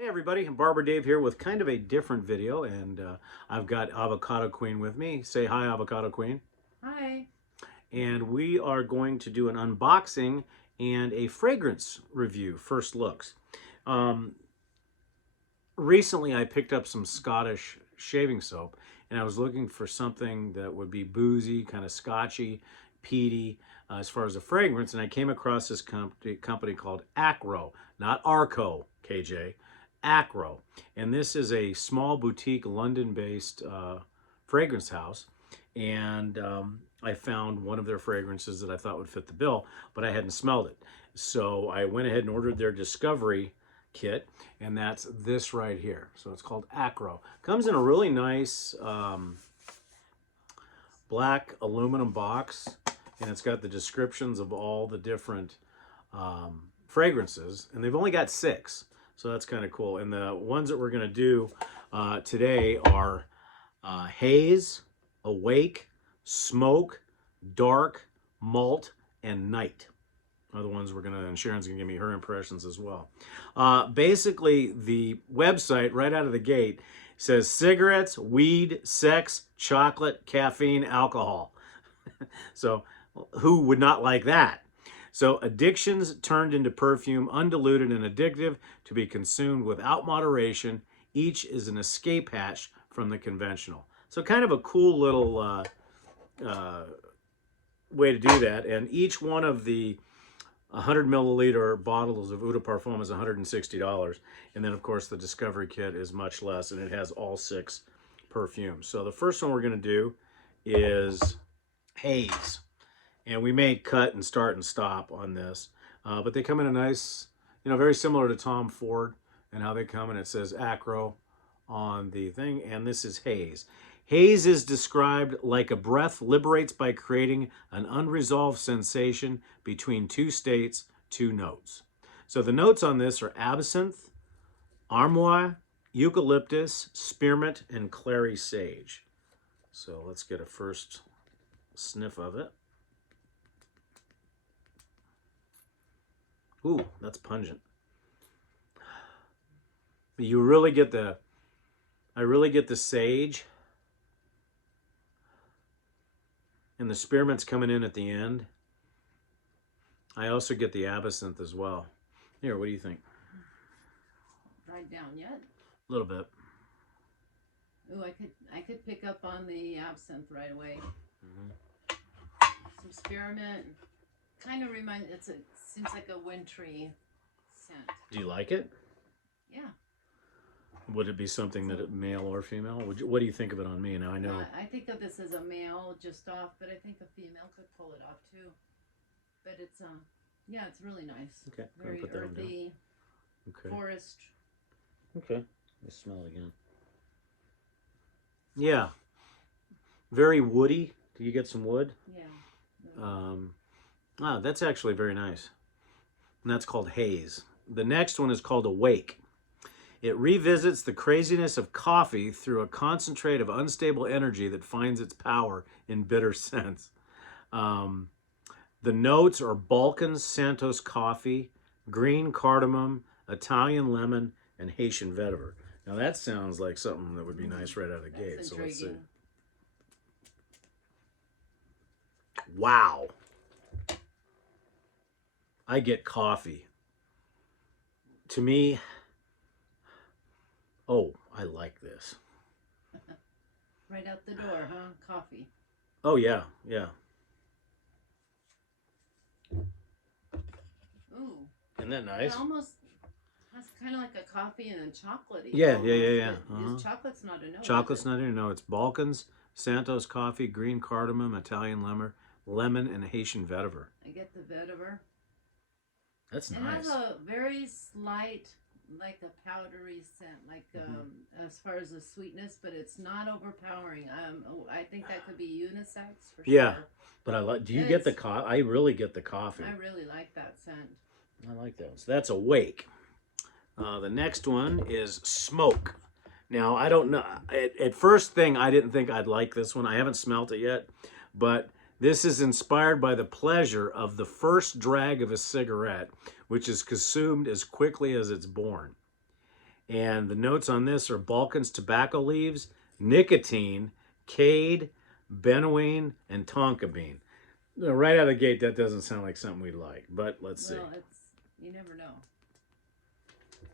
Hey everybody, I'm Barber Dave here with kind of a different video, and I've got Avocado Queen with me. Say hi, Avocado Queen. Hi. And we are going to do an unboxing and a fragrance review, first looks. Um, Recently I picked up some Scottish shaving soap, and I was looking for something that would be boozy, kind of scotchy, peaty, as far as a fragrance, and I came across this company called Akro, not Arco, KJ. Akro. And this is a small boutique London-based fragrance house. And I found one of their fragrances that I thought would fit the bill, but I hadn't smelled it. So I went ahead and ordered their Discovery kit, and that's this right here. So it's called Akro. Comes in a really nice black aluminum box, and it's got the descriptions of all the different fragrances, and they've only got 6. So that's kind of cool. And the ones that we're going to do today are Haze, Awake, Smoke, Dark, Malt, and Night are the ones we're going to, and Sharon's going to give me her impressions as well. Basically, the website right out of the gate says cigarettes, weed, sex, chocolate, caffeine, alcohol. So who would not like that? So addictions turned into perfume, undiluted and addictive, to be consumed without moderation. Each is an escape hatch from the conventional. So kind of a cool little way to do that. And each one of the 100 milliliter bottles of Eau de Parfum is $160. And then, of course, the Discovery kit is much less, and it has all 6 perfumes. So the first one we're going to do is Haze. And we may cut and start and stop on this, but they come in a nice, very similar to Tom Ford and how they come, and it says Acro on the thing, and this is Haze. Haze is described like a breath liberates by creating an unresolved sensation between 2 states, 2 notes. So the notes on this are absinthe, armoire, eucalyptus, spearmint, and clary sage. So let's get a first sniff of it. Ooh, that's pungent. You really get I really get the sage. And the spearmint's coming in at the end. I also get the absinthe as well. Here, what do you think? Dried down yet? A little bit. Ooh, I could pick up on the absinthe right away. Some spearmint. Kind of seems like a wintry scent. Do you like it? Yeah. Would it be something that male or female? What do you think of it on me? Now I know. I think of this as a male just off, but I think a female could pull it off too. But it's yeah, it's really nice. Okay, very put that earthy. Okay. Forest. Okay. Let's smell it again. Yeah. Very woody. Do you get some wood? Yeah. That's actually very nice. And that's called Haze. The next one is called Awake. It revisits the craziness of coffee through a concentrate of unstable energy that finds its power in bitter scents. The notes are Balkan Santos coffee, green cardamom, Italian lemon, and Haitian vetiver. Now that sounds like something that would be nice right out of the gate. That's So let's see. intriguing. Wow. I get coffee. To me, oh, I like this. Right out the door, huh? Coffee. Oh, yeah, yeah. Ooh. Isn't that nice? It almost has kind of like a coffee and a chocolatey. Yeah, almost, yeah. Chocolate's not a no. Chocolate's not in. No, it's Balkans, Santos coffee, green cardamom, Italian lemon, and Haitian vetiver. I get the vetiver. That's nice. It has a very slight, like a powdery scent, like as far as the sweetness, but it's not overpowering. I think that could be unisex for sure. Yeah, but I like. Do you get the coffee? I really get the coffee. I really like that scent. I like that one. So that's Awake. The next one is Smoke. Now I don't know. At first thing, I didn't think I'd like this one. I haven't smelt it yet, but this is inspired by the pleasure of the first drag of a cigarette, which is consumed as quickly as it's born. And the notes on this are Balkans tobacco leaves, nicotine, cade, benzoin, and tonka bean. Right out of the gate, that doesn't sound like something we'd like, but let's see. Well, you never know.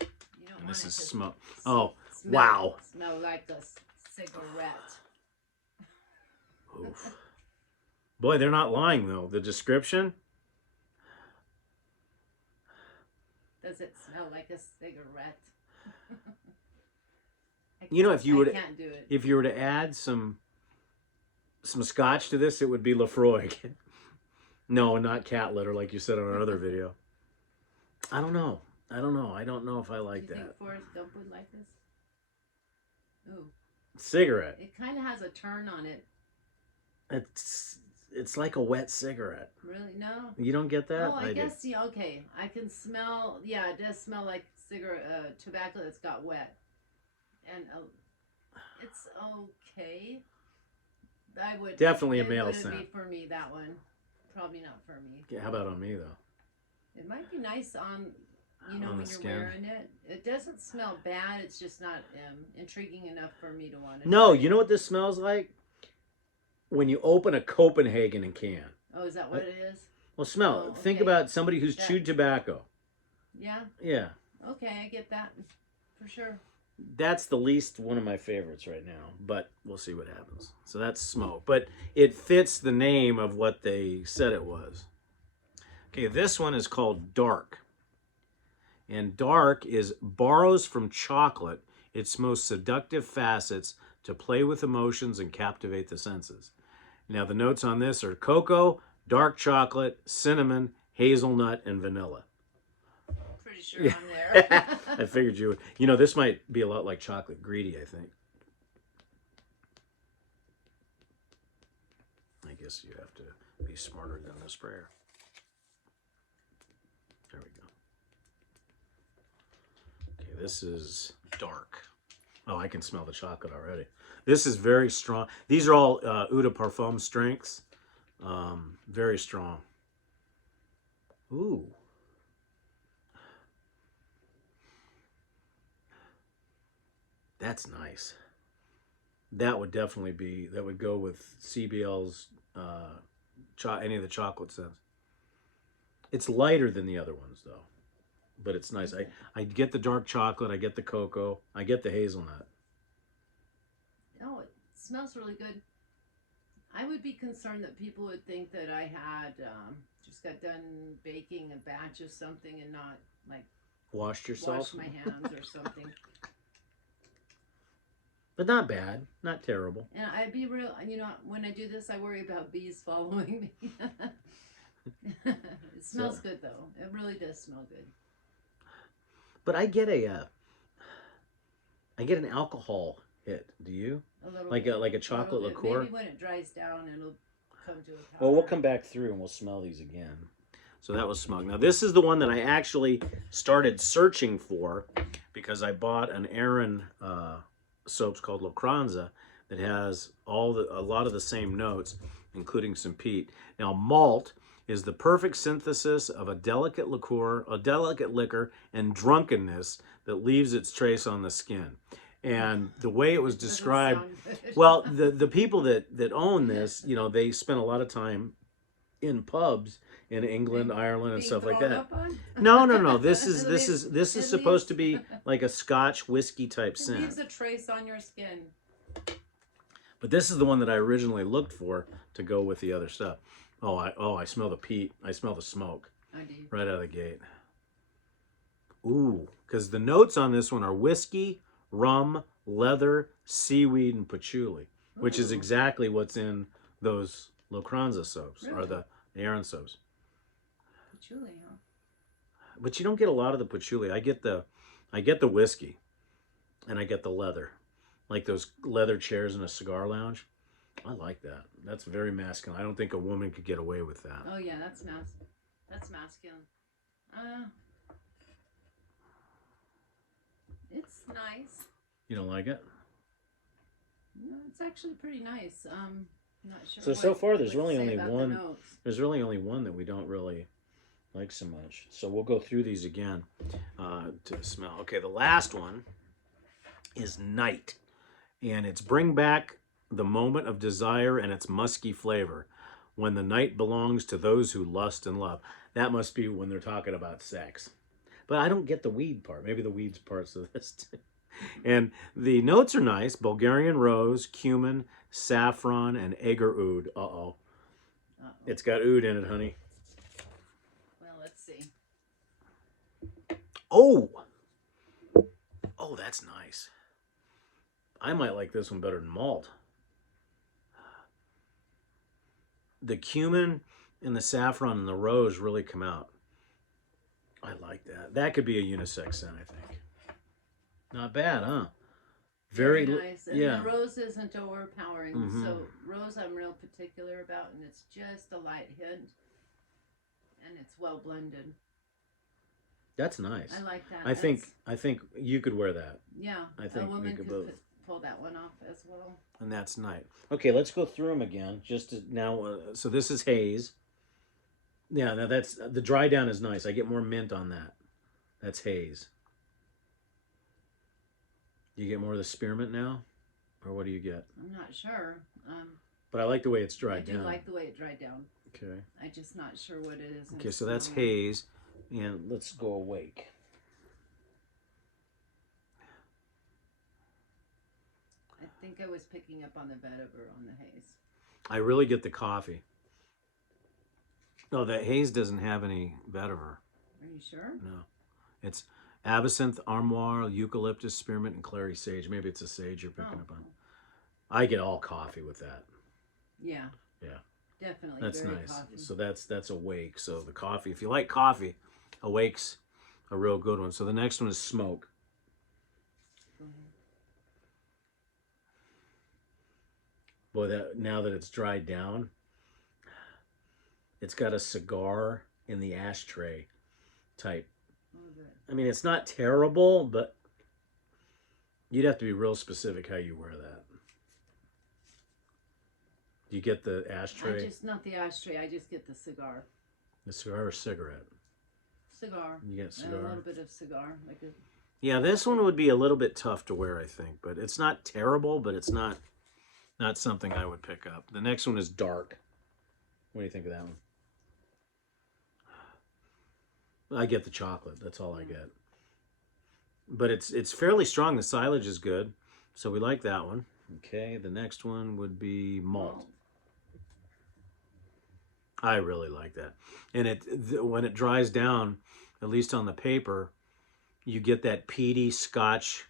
You don't And want this it is to smoke. Oh, smell, wow. Smell like a cigarette. Oof. Boy, they're not lying, though. The description. Does it smell like a cigarette? You know, if you would, can't do it. if you were to add some scotch to this, it would be Lafroig. No, not cat litter, like you said on our other video. I don't know. I don't know if I like Do you that. think Forrest Gump would like this? Ooh. Cigarette. It kind of has a turn on it. It's like a wet cigarette. Really? No. You don't get that? Oh, I guess do. yeah. Okay, I can smell. Yeah, it does smell like cigarette tobacco that's got wet, and it's okay. I would Definitely a it male wouldn't scent. be for me, that one. Probably not for me. Yeah, how about on me though? It might be nice on, On when the you're skin. wearing it. It doesn't smell bad. It's just not intriguing enough for me to want to. No, try you know what this smells like? When you open a Copenhagen in can. Oh, is that what it is? Well, smell. Oh, Think okay. about somebody who's chewed tobacco. Yeah. Yeah. Okay, I get that for sure. That's the least one of my favorites right now, but we'll see what happens. So that's smoke, but it fits the name of what they said it was. Okay, this one is called Dark. And dark is borrows from chocolate its most seductive facets to play with emotions and captivate the senses. Now, the notes on this are cocoa, dark chocolate, cinnamon, hazelnut, and vanilla. Pretty sure I'm there. I figured you would. You know, this might be a lot like chocolate greedy, I think. I guess you have to be smarter than the sprayer. There we go. Okay, this is dark. Oh, I can smell the chocolate already. This is very strong. These are all Eau de Parfum strengths. Very strong. Ooh. That's nice. That would definitely be, that would go with CBL's, any of the chocolate scents. It's lighter than the other ones, though. But it's nice. I get the dark chocolate. I get the cocoa. I get the hazelnut. Oh, it smells really good. I would be concerned that people would think that I had just got done baking a batch of something and not, like, Washed yourself? wash my hands or something. But not bad. Not terrible. And I'd be real, when I do this, I worry about bees following me. It smells good, though. It really does smell good. But I get an alcohol hit. Do you? A little Like bit, a chocolate little bit. liqueur? Maybe when it dries down, it'll come to a powder. Well, we'll come back through and we'll smell these again. So that was smoke. Now, this is the one that I actually started searching for because I bought an Aran soaps called Lacranza that has a lot of the same notes, including some peat. Now, malt is the perfect synthesis of a delicate liquor, and drunkenness that leaves its trace on the skin. And the way it was described, well, the people that own this, they spent a lot of time in pubs in England, Ireland, and stuff like that. No. This is supposed to be like a Scotch whiskey type scent. It leaves a trace on your skin. But this is the one that I originally looked for to go with the other stuff. I smell the peat. I smell the smoke. I do. Right out of the gate. Ooh, because the notes on this one are whiskey, rum, leather, seaweed, and patchouli, which is exactly what's in those Lacranza soaps, or the Aran soaps. Patchouli, huh? But you don't get a lot of the patchouli. I get the whiskey, and I get the leather, like those leather chairs in a cigar lounge. I like that. That's very masculine. I don't think a woman could get away with that. Oh yeah, that's masculine. It's nice. You don't like it? No, it's actually pretty nice. I'm not sure. So far, there's really only about one. the notes. There's really only one that we don't really like so much. So we'll go through these again to smell. Okay, the last one is Night. And it's bring back the moment of desire and its musky flavor. When the night belongs to those who lust and love. That must be when they're talking about sex. But I don't get the weed part. Maybe the weeds parts of this too. And the notes are nice. Bulgarian rose, cumin, saffron, and agar oud. Uh-oh. Uh-oh. It's got oud in it, honey. Well, let's see. Oh! Oh, that's nice. I might like this one better than Malt. The cumin and the saffron and the rose really come out. I like that. That could be a unisex scent, I think. Not bad, huh? Very nice. And yeah. the rose isn't overpowering. Mm-hmm. So rose I'm real particular about, and it's just a light hint. And it's well blended. That's nice. I like that. I think you could wear that. Yeah. I think a woman we could could both. Pull that one off as well. And that's nice. Okay, let's go through them again. Just to, now, so this is Haze. Yeah, now that's the dry down is nice. I get more mint on that. That's Haze. You get more of the spearmint now, or what do you get? I'm not sure. But I like the way it's dried down. down. I do like the way it dried down. Okay. I'm just not sure what it is. Okay, so that's Haze, and let's go Awake. I think I was picking up on the vetiver on the Haze. I really get the coffee. No, that Haze doesn't have any vetiver. Are you sure? No. It's absinthe, armoire, eucalyptus, spearmint, and clary sage. Maybe it's a sage you're picking up on. I get all coffee with that. Yeah. Yeah. Definitely. That's very nice. Coffee. So that's Awake. So the coffee, if you like coffee, Awake's a real good one. So the next one is Smoke. Go ahead. Boy, that now that it's dried down, it's got a cigar in the ashtray type. Oh, good. I mean, it's not terrible, but you'd have to be real specific how you wear that. Do you get the ashtray? Not the ashtray. I just get the cigar. The cigar or cigarette? Cigar. You get cigar. And a little bit of cigar. Yeah, this one would be a little bit tough to wear, I think, but it's not terrible, but it's not something I would pick up. The next one is Dark. What do you think of that one? I get the chocolate. That's all I get. But it's fairly strong. The silage is good, so we like that one. Okay, the next one would be Malt. I really like that. And when it dries down, at least on the paper, you get that peaty Scotch.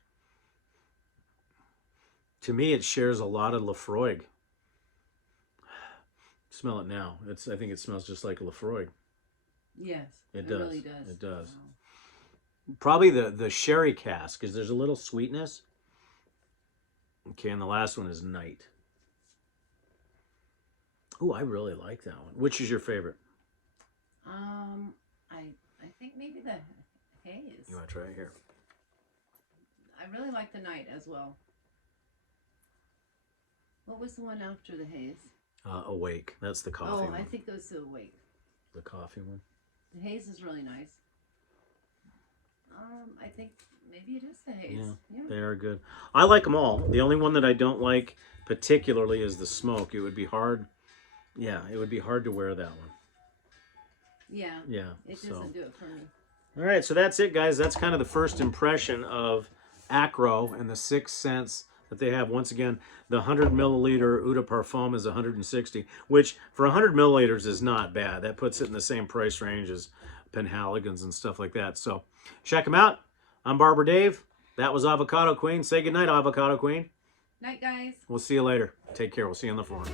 To me, it shares a lot of Lafroig. Smell it now. I think it smells just like Lafroig. Yes, it does. Really does. It does. Wow. Probably the sherry cask, because there's a little sweetness. Okay, and the last one is Night. Oh, I really like that one. Which is your favorite? I think maybe the Haze. You want to try it here? I really like the Night as well. What was the one after the Haze? Awake. That's the coffee one. I think it was the Awake. The coffee one? The Haze is really nice. I think maybe it is the Haze. Yeah, they are good. I like them all. The only one that I don't like particularly is the Smoke. It would be hard. Yeah, it would be hard to wear that one. Yeah. Yeah. It doesn't do it for me. All right, so that's it, guys. That's kind of the first impression of Akro and the 6 scents that they have. Once again, the 100 milliliter Eau de Parfum is 160, which for 100 milliliters is not bad. That puts it in the same price range as Penhaligons and stuff like that. So check them out. I'm Barber Dave. That was Avocado Queen. Say goodnight, Avocado Queen. Night, guys. We'll see you later. Take care. We'll see you on the floor.